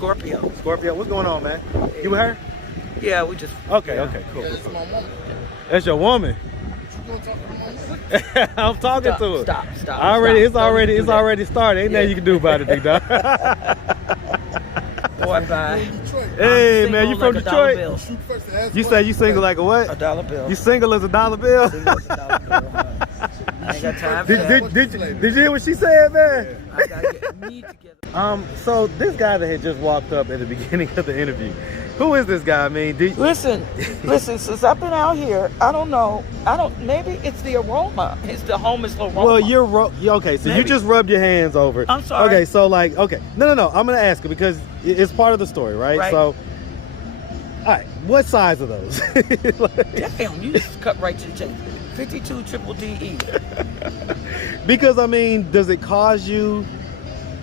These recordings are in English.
Scorpio. Scorpio, what's going on, man? You with her? Yeah, we just. Okay, yeah. okay, cool. Yeah, that's my woman. That's your woman. You gonna talk to my woman? I'm talking to her. Stop. It's Don't already do that. already started. Ain't nothing you can do about it, big dog. Boy, bye. Hey, I'm man, you single from like a dollar Detroit? bill. Shoot first and ask You say you single like a what? A dollar bill. You single as a dollar bill? Single as a dollar bill, huh? I ain't got time for that. Did you hear what she said, man? I gotta get me together. So this guy that had just walked up at the beginning of the interview, who is this guy? I mean, Listen, since I've been out here, I don't know. Maybe it's the aroma. It's the homeless aroma. well, okay, so you Maybe. just rubbed your hands over. I'm sorry. Okay, so like, okay. No, I'm going to ask you because it's part of the story, right? Right. So, all right, what size are those? Damn, you just cut right to the chase. 52 triple DE. Because, I mean, does it cause you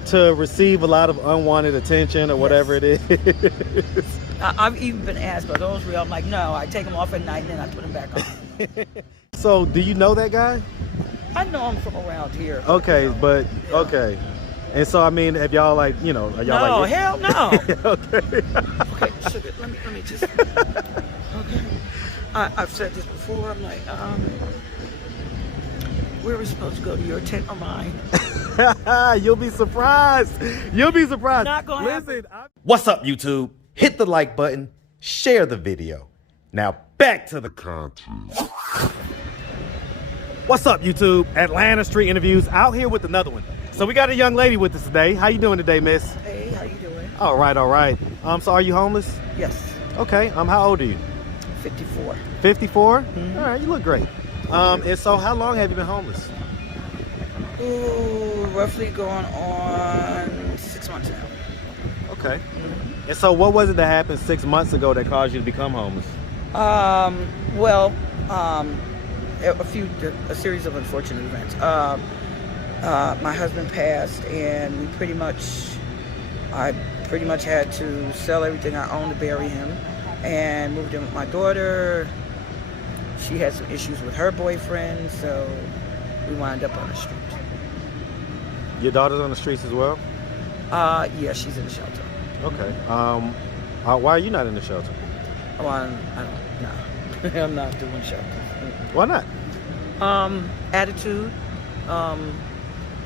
to receive a lot of unwanted attention or whatever it is? I've even been asked, are those real? I'm like, no, I take them off at night and then I put them back on. So, do you know that guy? I know him from around here. Okay, you know. but, Yeah. okay. And so, I mean, have y'all like, are y'all No, like... hell no. Okay. Okay, sugar, let me just. Okay. I've said this before. I'm like, where are we supposed to go, to your tent or mine? You'll be surprised. You'll be surprised. Not gonna happen. What's up, YouTube? Hit the like button, share the video. Now back to the content. What's up, YouTube? Atlanta Street Interviews out here with another one. So we got a young lady with us today. How you doing today, miss? Hey, how you doing? All right. So are you homeless? Yes, Okay. How old are you? 54. 54? Mm-hmm. All right, you look great. And so how long have you been homeless? Ooh, roughly going on 6 months now. Okay. And so what was it that happened 6 months ago that caused you to become homeless? A series of unfortunate events. My husband passed, and I pretty much had to sell everything I owned to bury him, and moved in with my daughter. She had some issues with her boyfriend, so we wound up on the street. Your daughter's on the streets as well? Yeah, she's in the shelter. Okay. Why are you not in the shelter? Oh, I don't know. I'm not doing shelters. Why not? Attitude.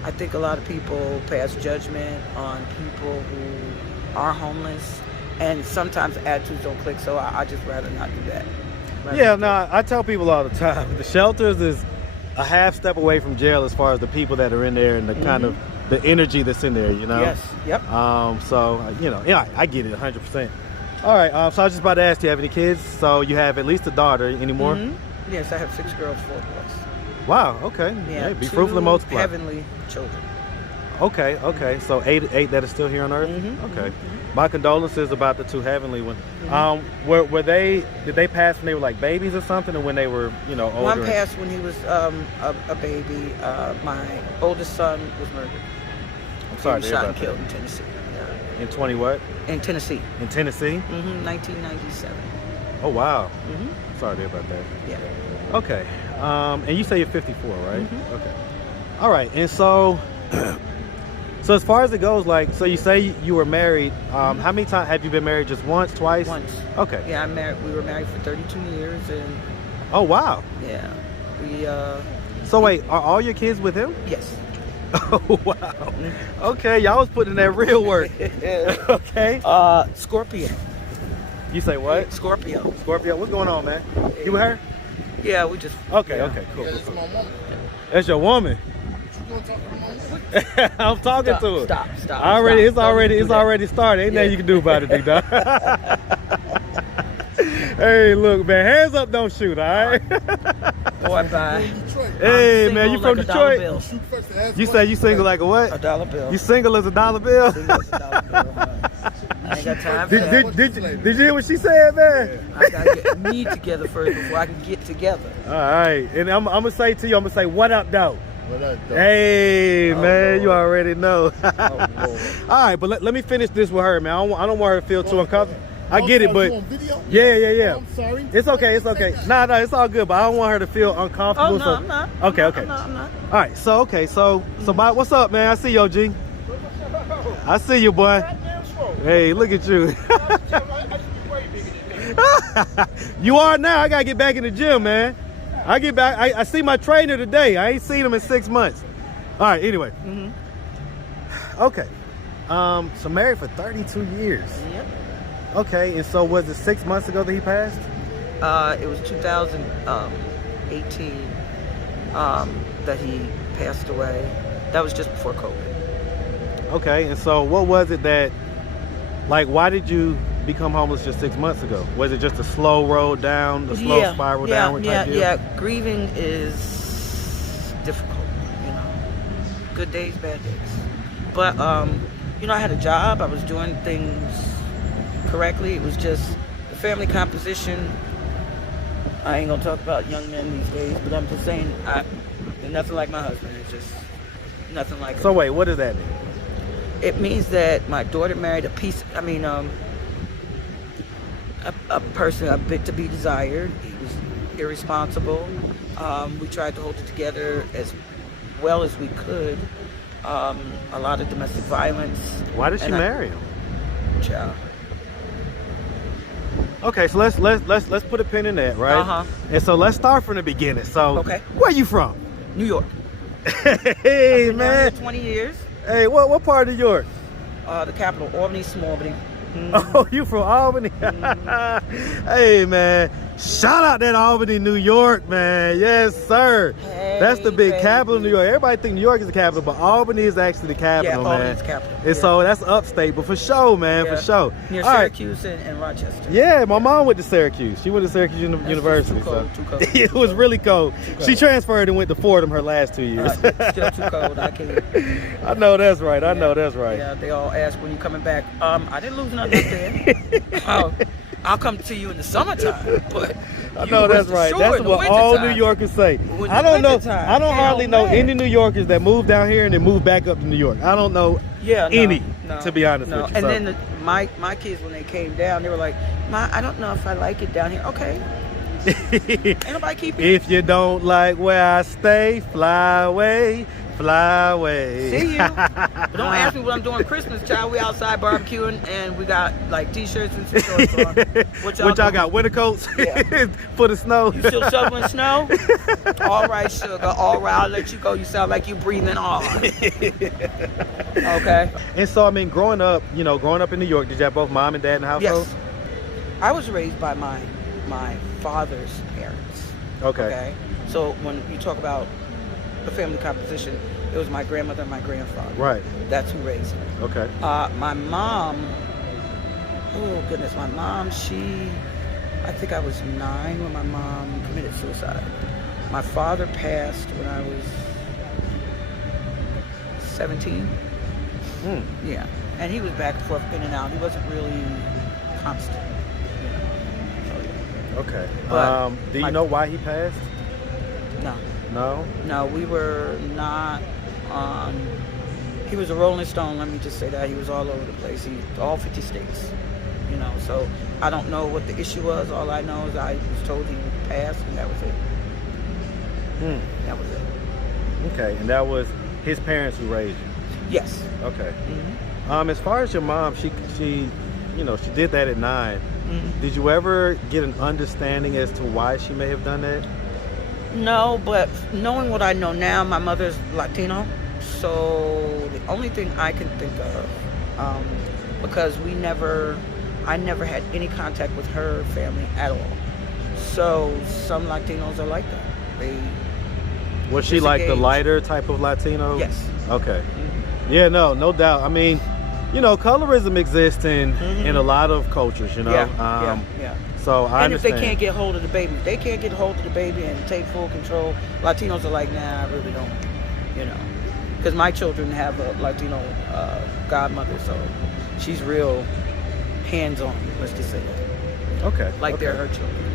I think a lot of people pass judgment on people who are homeless, and sometimes attitudes don't click, so I just rather not do that. Yeah, no, I tell people all the time, the shelters is a half step away from jail as far as the people that are in there and the kind of the energy that's in there, you know? Yes, yep. So, I get it 100%. All right, so I was just about to ask, do you have any kids? So you have at least a daughter, any more? Mm-hmm. Yes, I have 6 girls, 4 boys. Wow, okay. Yeah, Hey, be 2 fruitful and multiply. heavenly children. Okay. So eight that are still here on earth? Okay. My condolences about the 2 heavenly ones. Did they pass when they were like babies or something, or when they were, older? One passed when he was a baby. My oldest son was murdered. I'm sorry He to was hear shot about and killed that. in Tennessee. Yeah. In 20 what? In Tennessee. In Tennessee? 1997. Oh, wow. Mm-hmm. Sorry to hear about that. Yeah. Okay. And you say you're 54, right? Okay. All right. And so, so as far as it goes, like, so you say you were married. How many times have you been married? Just once, twice? Once. Okay. Yeah, we were married for 32 years, and Oh, wow. yeah, we. So wait, are all your kids with him? Yes. Oh, wow. Okay, y'all was putting in that real work. Okay. Scorpio. You say what? Scorpio. Scorpio, what's going on, man? You with her? Yeah, we just. Okay, yeah. okay, cool. Yeah, that's my woman. That's your woman. You gonna talk to my woman? I'm talking to her. Stop. It's Don't already started. Ain't nothing you can do about it, big dog. Hey, look, man, hands up, don't shoot, all right? Boy, bye. Detroit. Hey, I'm man, you single from like a dollar Detroit? bill. Shoot first and ask You say you single like a A what? dollar bill. You single as a dollar bill? Single as a dollar bill, huh? I ain't got time for that. Did you hear what she said, man? I gotta get me together first before I can get together. All right, and I'm gonna say to you, what up, though? What up, dog? Hey, man, Lord. you already know. Oh, Lord. All right, but let me finish this with her, man. I don't want her to feel too uncomfortable. I get it, You but on video? yeah. Oh, I'm sorry. It's okay. No, it's all good, but I don't want her to feel uncomfortable. Oh, no, I'm not. Okay. I'm not. All right, so what's up, man? I see you, OG. I see you, boy. Hey, look at you. You are now. I gotta get back in the gym, man. I get back. I see my trainer today. I ain't seen him in 6 months. All right. Anyway. Okay. So married for 32 years. Yep. Okay. And so was it 6 months ago that he passed? It was 2018 that he passed away. That was just before COVID. Okay. And so what was it that, like, why did you become homeless just 6 months ago? Was it just a slow road down, a slow spiral downward type deal? Yeah. Grieving is difficult, you know. Good days, bad days. But, you know, I had a job. I was doing things correctly. It was just the family composition. I ain't gonna talk about young men these days, but I'm just saying, they're nothing like my husband. It's just nothing like him. So wait, what does that mean? It means that my daughter married a person a bit to be desired. He was irresponsible. We tried to hold it together as well as we could. A lot of domestic violence. Why did she marry him? Child. Okay, so let's put a pin in that, right? And so let's start from the beginning. So, Okay. Where you from? New York. Hey, Been down man. here 20 years. Hey, what part of New York? The capital, Albany, Smallbody. Oh, you from Albany? Hey, man. Shout out that Albany, New York, man. Yes, sir. Hey, That's the big baby. capital of New York. Everybody think New York is the capital, but Albany is actually the capital, man. Albany's capital. And so that's upstate, but for sure, man, for sure. Near All right. Syracuse and Rochester. Yeah, my mom went to Syracuse. She went to Syracuse University. Too cold, so. too cold. It was really cold. cold. She transferred and went to Fordham her last 2 years. Still too cold. I can't. I know that's right. I know that's right. Yeah, they all ask when you coming back. I didn't lose nothing up there. I'll come to you in the summertime, but I know that's right. That's what all New Yorkers say. I don't know. I don't hardly know any New Yorkers that move down here and then move back up to New York. I don't know any, to be honest with you. And So- then my kids, when they came down, they were like, "Ma, I don't know if I like it down here." Okay. Ain't nobody keeping If you don't like where I stay, fly away, fly away. See you. But don't ask me what I'm doing Christmas, child. We outside barbecuing and we got like t-shirts and some shorts on. What y'all got? Winter coats Yeah. for the snow? You still shoveling snow? All right, sugar. All right, I'll let you go. You sound like you breathing hard. Okay. And so, I mean, growing up in New York, did you have both mom and dad in the household? Yes. I was raised by my father's parents. Okay. So when you talk about the family composition, it was my grandmother and my grandfather. Right. That's who raised me. Okay. My mom, oh goodness, my mom, I think I was 9 when my mom committed suicide. My father passed when I was 17. Yeah. And he was back and forth, in and out. He wasn't really constant. Okay. But do you know why he passed? No. No? We were not. He was a Rolling Stone. Let me just say that he was all over the place. All 50 states. So I don't know what the issue was. All I know is I was told he passed, and that was it. That was it. Okay. And that was his parents who raised you. Yes. Okay. As far as your mom, she did that at 9. Did you ever get an understanding as to why she may have done that? No, but knowing what I know now, my mother's Latino, so the only thing I can think of, because I never had any contact with her family at all. So some Latinos are like that. Was she like the lighter type of Latino? Yes. Okay. Yeah, no doubt. I mean, colorism exists in a lot of cultures, Yeah. So I understand. If they can't get hold of the baby, and take full control. Latinos are like, nah, I really don't, Because my children have a Latino godmother, so she's real hands-on, let's just say that. Okay. They're her children.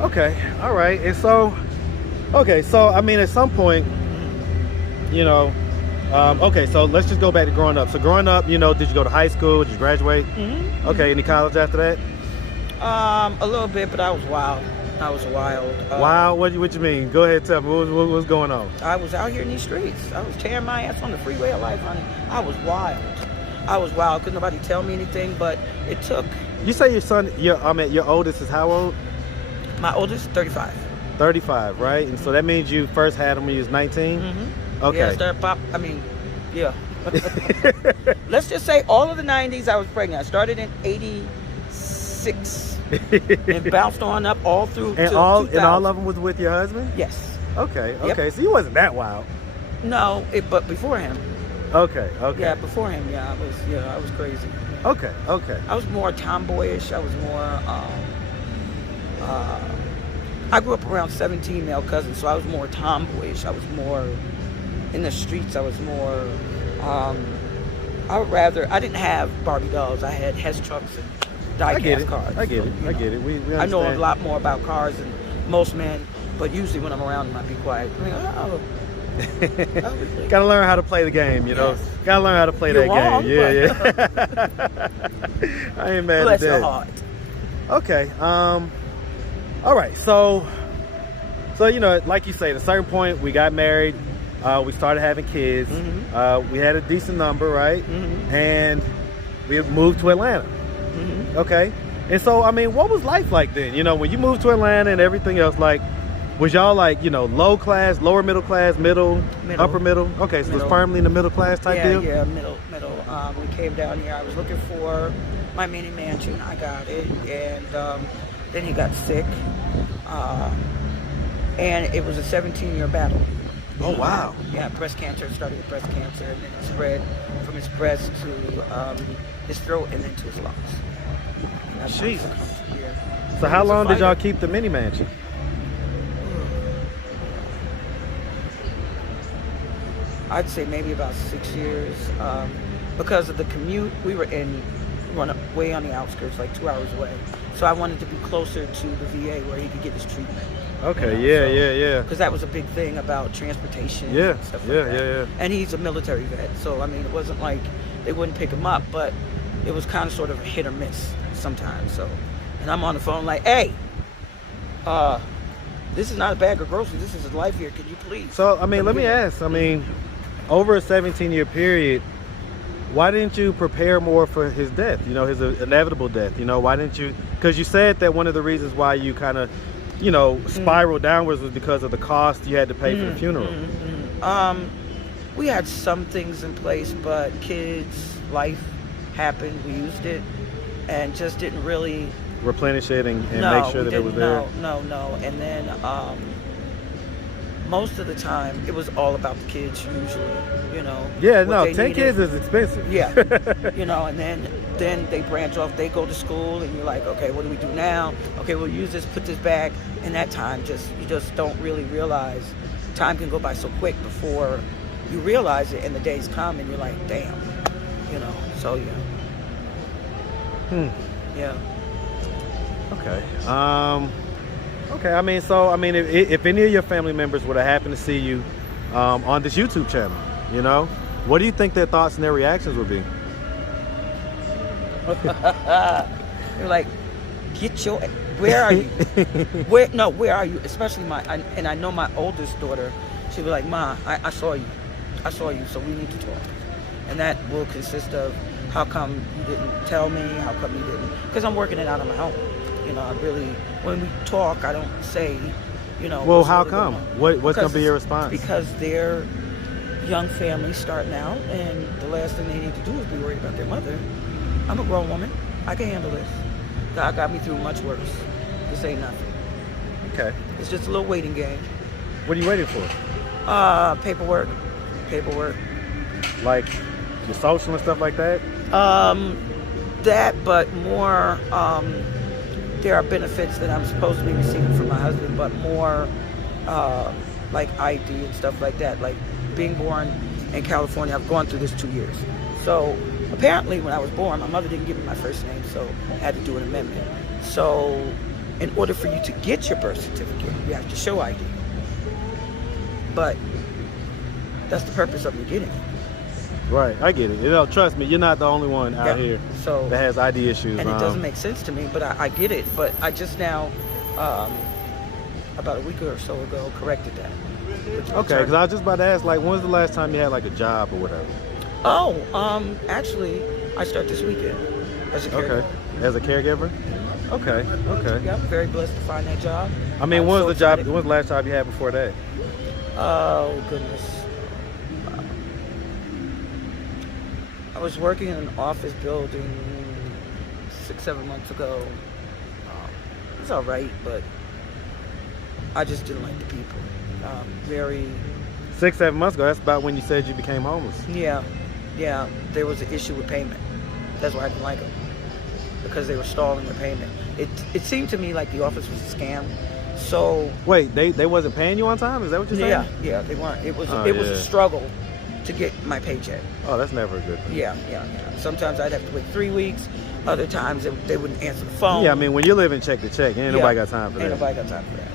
Okay. All right. And so, I mean, at some point, okay, so let's just go back to growing up. So growing up, did you go to high school? Did you graduate? Okay, any college after that? A little bit, but I was wild. Wow, what you mean? Go ahead, tell me. What was going on? I was out here in these streets. I was tearing my ass on the freeway of life, honey. I was wild. I was wild. Couldn't nobody tell me anything, but it took. You say your son, your oldest is how old? My oldest, 35. 35, right? And so that means you first had him when you was 19? Mm-hmm. Okay. Yeah. Let's just say all of the 90s I was pregnant. I started in 86 and bounced on up all through and to all 2000. and all of them was with your husband? Yes. Okay. Yep. So you wasn't that wild. No, but before him. Okay. Yeah, before him. Yeah, I was crazy. Okay. I was more tomboyish. I was more. I grew up around 17 male cousins, so I was more tomboyish. I was more in the streets. I was more. I didn't have Barbie dolls. I had Hess trucks and die-cast cars. I get it. We I know a understand. lot more about cars than most men, but usually when I'm around them, I be quiet. I mean, really? Gotta learn how to play the game, you know. Yes. Gotta learn how to play You're that wrong, game. Yeah. I ain't mad Bless at your that. heart. Okay. All right. So like you say, at a certain point, we got married. We started having kids. Mm-hmm. We had a decent number, right? Mm-hmm. And we moved to Atlanta. Mm-hmm. Okay. And so, I mean, what was life like then? You know, when you moved to Atlanta and everything else, like, was y'all like, low class, lower middle class, middle, upper middle? Okay, so it was firmly in the middle class type deal? Yeah, middle. We came down here. I was looking for my mini mansion. I got it. And then he got sick. And it was a 17-year battle. Oh, wow. Yeah, breast cancer. It started with breast cancer, and then it spread from his breast to his throat and then to his lungs. Jesus. Yeah. So how long did y'all keep the mini mansion? I'd say maybe about 6 years. Because of the commute, we were way on the outskirts, like 2 hours away. So I wanted to be closer to the VA where he could get his treatment. Okay, yeah. Because that was a big thing about transportation Yeah, and stuff like that. yeah. And he's a military vet, so I mean, it wasn't like they wouldn't pick him up, but it was kind of sort of a hit or miss sometimes. So, and I'm on the phone like, hey, this is not a bag of groceries. This is his life here. Can you please? So, I mean, let me ask. I mean, over a 17-year period, why didn't you prepare more for his death? His inevitable death. Why didn't you? Because you said that one of the reasons why you kind of, spiraled downwards was because of the cost you had to pay for the funeral. We had some things in place, but kids, life happened. We used it, and just didn't really replenish it and make sure that it was there. No. And then most of the time, it was all about the kids usually. Yeah, no, 10 kids is expensive. Yeah, and then they branch off. They go to school, and you're like, okay, what do we do now? Okay, we'll use this, put this back. And that time, you just don't really realize. Time can go by so quick before you realize it, and the days come, and you're like, damn, So yeah. Yeah. Okay. Okay. I mean, if any of your family members would have happened to see you on this YouTube channel, what do you think their thoughts and their reactions would be? You're like, where are you? Where are you? Especially and I know my oldest daughter, she'll be like, Ma, I saw you, so we need to talk. And that will consist of, how come you didn't tell me? How come you didn't? Because I'm working it out on my own. When we talk, I don't say, Well, how come? What's going to be your response? Because they're young families starting out, and the last thing they need to do is be worried about their mother. I'm a grown woman. I can handle this. God got me through much worse. This ain't nothing. Okay. It's just a little waiting game. What are you waiting for? Paperwork. Like your social and stuff like that? That, but more, there are benefits that I'm supposed to be receiving from my husband, but more like ID and stuff like that. Like being born in California, I've gone through this 2 years. So apparently when I was born, my mother didn't give me my first name, so I had to do an amendment. So in order for you to get your birth certificate, you have to show ID. But that's the purpose of me getting it. Right, I get it. Trust me, you're not the only one out here that has ID issues. And it doesn't make sense to me, but I get it. But I just now, about a week or so ago, corrected that. Okay, because I was just about to ask, like, when's the last time you had like a job or whatever? Actually, I start this weekend as a caregiver. Okay. As a caregiver? Okay. Okay. Yeah, I'm very blessed to find that job. I mean, I'm when so was the job? excited. When was the last job you had before that? Oh, goodness. I was working in an office building 6-7 months ago. It was all right, but I just didn't like the people. Very, 6-7 months ago. That's about when you said you became homeless. yeah, there was an issue with payment. That's why I didn't like them, because they were stalling their payment. It seemed to me like the office was a scam. So Wait, they wasn't paying you on time? Is that what you're saying? yeah, they weren't. It was Oh, it was yeah. a struggle to get my paycheck. Oh, that's never a good thing. Yeah. Sometimes I'd have to wait 3 weeks. Other times they wouldn't answer the phone. Yeah, I mean, when you're living check to check, ain't nobody got time for Ain't that. nobody got time for that.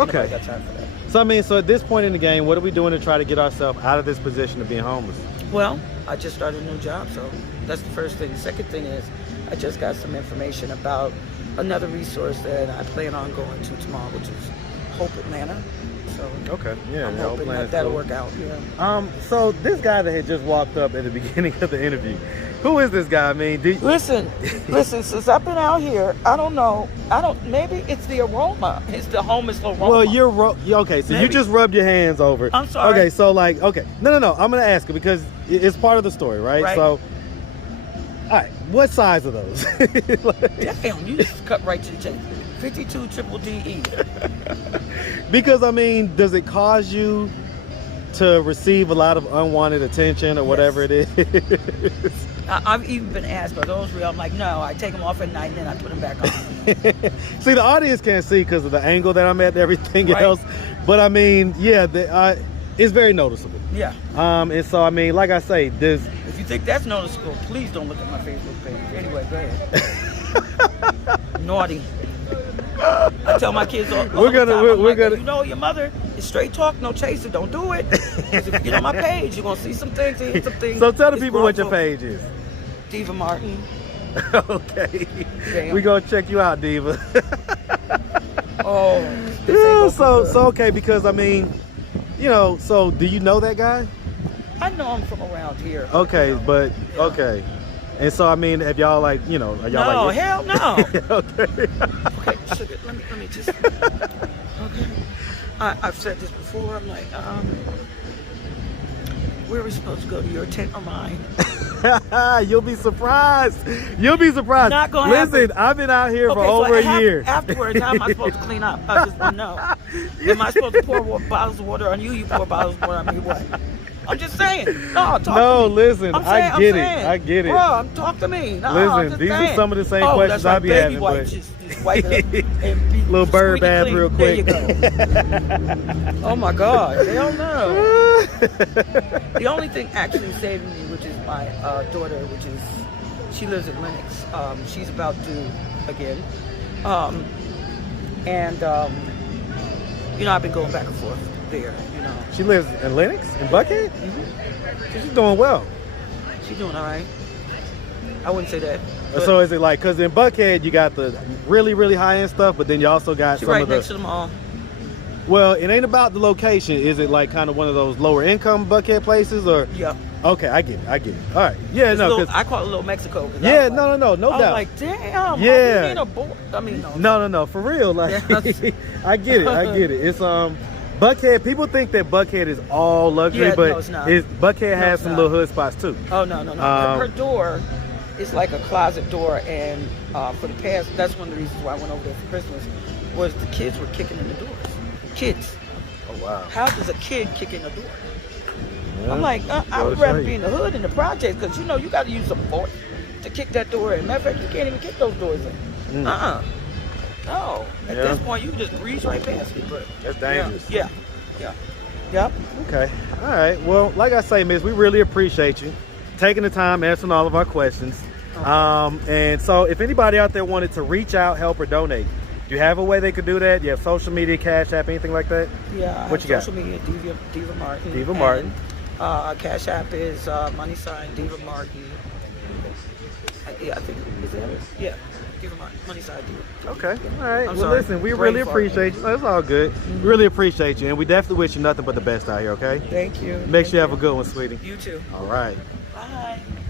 Okay. Nobody got time for that. So, I mean, so at this point in the game, what are we doing to try to get ourselves out of this position of being homeless? Well, I just started a new job, so that's the first thing. The second thing is I just got some information about another resource that I plan on going to tomorrow, which is Hope Atlanta. So Okay, yeah. I'm yeah, hoping Oakland is that'll cool. work out. Yeah. So this guy that had just walked up at the beginning of the interview, who is this guy? I mean, Listen, since I've been out here, I don't know. Maybe it's the aroma. It's the homeless aroma. well, okay. So you Maybe. just rubbed your hands over. I'm sorry. Okay, so like, okay, no. I'm gonna ask you because it's part of the story, right? Right. So, all right, what size are those? Damn, you just cut right to the chase. 52 triple DE. Because I mean, does it cause you to receive a lot of unwanted attention or whatever it is? I've even been asked, are those real? I'm like, no, I take them off at night and then I put them back on. See, the audience can't see because of the angle that I'm at and everything Right. else. But I mean, yeah, it's very noticeable. Yeah. And so I mean, like I say, this. If you think that's noticeable, please don't look at my Facebook page. Anyway, go ahead. Naughty. I tell my kids all the time, I'm like, you know, your mother is straight talk, no chaser. Don't do it. 'Cause if you get on my page, you're gonna see some things and hear some things. So tell the It's people what your grown page is. Deeva Martin. Okay. Damn. We gonna check you out, Diva. Oh. this ain't Yeah, gonna be so good. okay, because I mean, you know, so do you know that guy? I know him from around here. Okay, you know. but Yeah. okay. And so I mean, have y'all like, you know, are y'all No, like hell no. okay. Okay, sugar, let me just. Okay. I've said this before. I'm like, where are we supposed to go, to your tent or mine? You'll be surprised. You'll be surprised. Not gonna Listen, happen. I've been out here for Okay, so over a year. Afterwards, how am I supposed to clean up? I just want to know. Am I supposed to pour bottles of water on you? You pour bottles of water on me? What? I'm just saying. No, talk No, to me. listen, I'm saying, I get it. I get it. Bro, talk to me. No, I'm Listen, just these are saying. some of the same Oh, questions that's I be baby having, wipe. but- Just wipe it up and be Little bird squeaky bath clean. real There you quick. go. Oh my God, hell no. The only thing actually saving me, which is my daughter, which is, she lives in Lenox. She's about due again. You know, I've been going back and forth there, you know. She lives in Lenox, in Buckhead? Mm-hmm. She's doing well. She's doing all right. I wouldn't say that. but So is it like, because in Buckhead you got the really, really high-end stuff, but then you also got she's some right of next the... to the mall. Well, it ain't about the location. Is it like kind of one of those lower income Buckhead places or? Yeah. Okay, I get it. All right. Yeah, It's no, little, because... I call it Little Mexico. 'Cause Yeah, I was like, no I was doubt. like, damn. Yeah. You need a board. I mean, no. No, for real. Like, Yeah. I get it. It's Buckhead. People think that Buckhead is all luxury, Yeah, but no, it's not. Buckhead has it's some not. little hood spots too. Oh, no. Her door is like a closet door, and for the past, that's one of the reasons why I went over there for Christmas, was the kids were kicking in the doors. Kids. Oh wow. How does a kid kick in the door? Yeah. I'm like, I Gotta would show rather you. be in the hood in the projects, because you know you got to use a fork to kick that door in. Matter of fact, you can't even kick those doors in. No. At Yeah. this point, you can just breeze right past it. But That's dangerous. Yeah. Yep. Okay. All right. Well, like I say, Miss, we really appreciate you taking the time answering all of our questions. And so if anybody out there wanted to reach out, help, or donate, do you have a way they could do that? You have social media, Cash App, anything like that? Yeah. I What have you got? social media, Deeva Martin. Deeva Martin. And, Cash App is $, Deeva Martin. I think is that it? Yeah. Deeva Martin, $. Okay. All right. I'm Well, sorry. listen, we Brain really fart. appreciate you. It's all good. We really appreciate you, and we definitely wish you nothing but the best out here, okay? Thank you. Make sure you have a good one, sweetie. You too. All right. Bye.